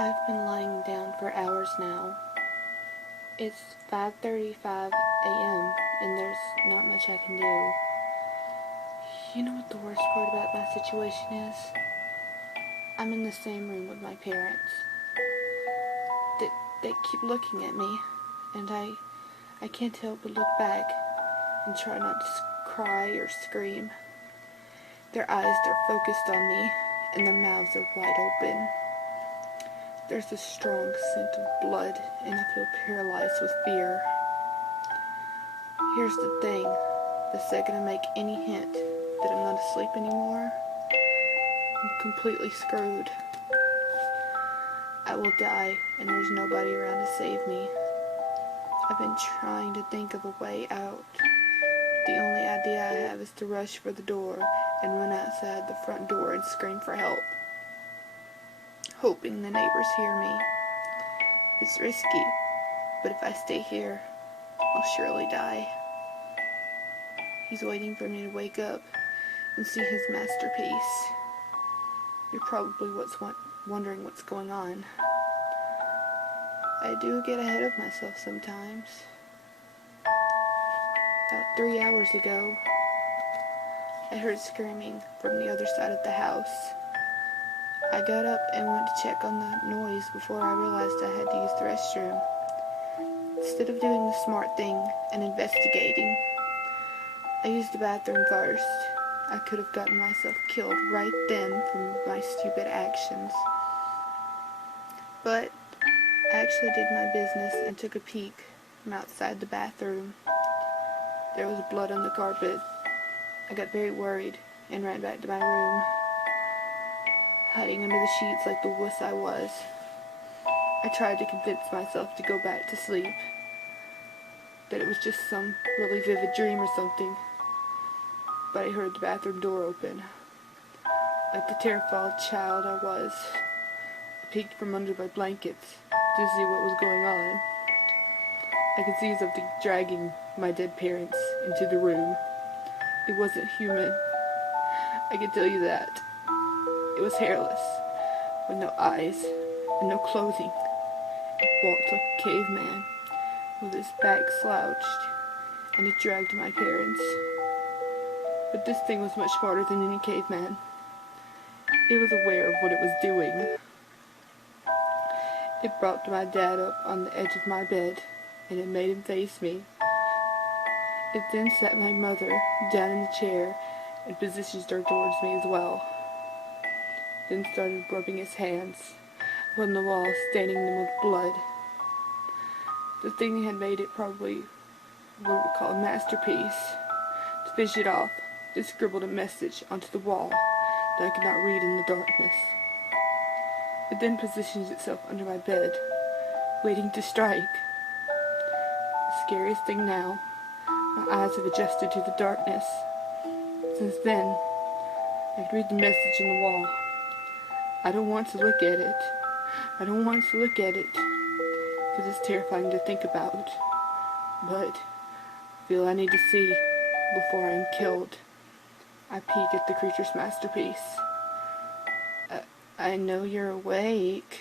I've been lying down for hours now. It's 5:35 a.m. and there's not much I can do. You know what the worst part about my situation is? I'm in the same room with my parents. They keep looking at me, and I can't help but look back and try not to cry or scream. Their eyes are focused on me, and their mouths are wide open. There's a strong scent of blood, and I feel paralyzed with fear. Here's the thing. The second I make any hint that I'm not asleep anymore, I'm completely screwed. I will die, and there's nobody around to save me. I've been trying to think of a way out. The only idea I have is to rush for the door and run outside the front door and scream for help, hoping the neighbors hear me. It's risky, but if I stay here, I'll surely die. He's waiting for me to wake up and see his masterpiece. You're probably wondering what's going on. I do get ahead of myself sometimes. About 3 hours ago, I heard screaming from the other side of the house. I got up and went to check on the noise before I realized I had to use the restroom. Instead of doing the smart thing and investigating, I used the bathroom first. I could have gotten myself killed right then from my stupid actions. But I actually did my business and took a peek from outside the bathroom. There was blood on the carpet. I got very worried and ran back to my room, hiding under the sheets like the wuss I was. I tried to convince myself to go back to sleep, that it was just some really vivid dream or something, but I heard the bathroom door open. Like the terrified child I was, I peeked from under my blankets to see what was going on. I could see something dragging my dead parents into the room. It wasn't human. I can tell you that. It was hairless, with no eyes and no clothing. It walked like a caveman, with his back slouched, and it dragged my parents. But this thing was much smarter than any caveman. It was aware of what it was doing. It propped my dad up on the edge of my bed, and it made him face me. It then sat my mother down in the chair and positioned her towards me as well. Then started rubbing his hands upon the wall, staining them with blood. The thing had made it probably what we would call a masterpiece. To finish it off, it scribbled a message onto the wall that I could not read in the darkness. It then positions itself under my bed, waiting to strike. The scariest thing now, my eyes have adjusted to the darkness. Since then, I can read the message on the wall. I don't want to look at it. I don't want to look at it, because it's terrifying to think about. But I feel I need to see before I am killed. I peek at the creature's masterpiece. I know you're awake.